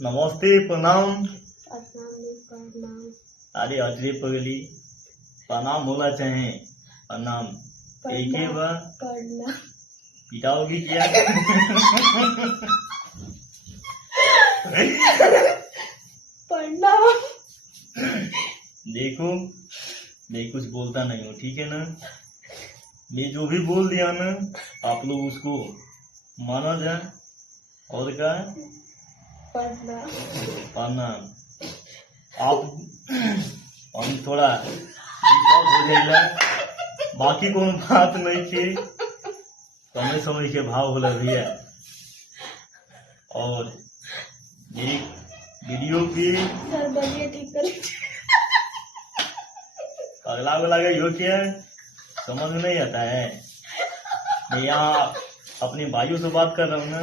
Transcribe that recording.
नमस्ते प्रणाम। प्रणाम। अरे अजरे पगली प्रणाम बोला चाहे प्रणाम एक ही बार प्रणाम पिटाओगी क्या? प्रणाम। देखो मैं कुछ बोलता नहीं हूँ, ठीक है ना। मैं जो भी बोल दिया ना आप लोग उसको माना जाए। और क्या? प्रणाम। प्रणाम। आप हम थोड़ा विश्वास हो जाएगा, बाकी कोई बात नहीं थी। समय समय के भाव होला भैया। और एक वीडियो की सर बलिए ठीक कर अगला वाला का यो क्या है समझ में नहीं आता है। मैं यहाँ अपने भाइयों से बात कर रहा हूँ ना।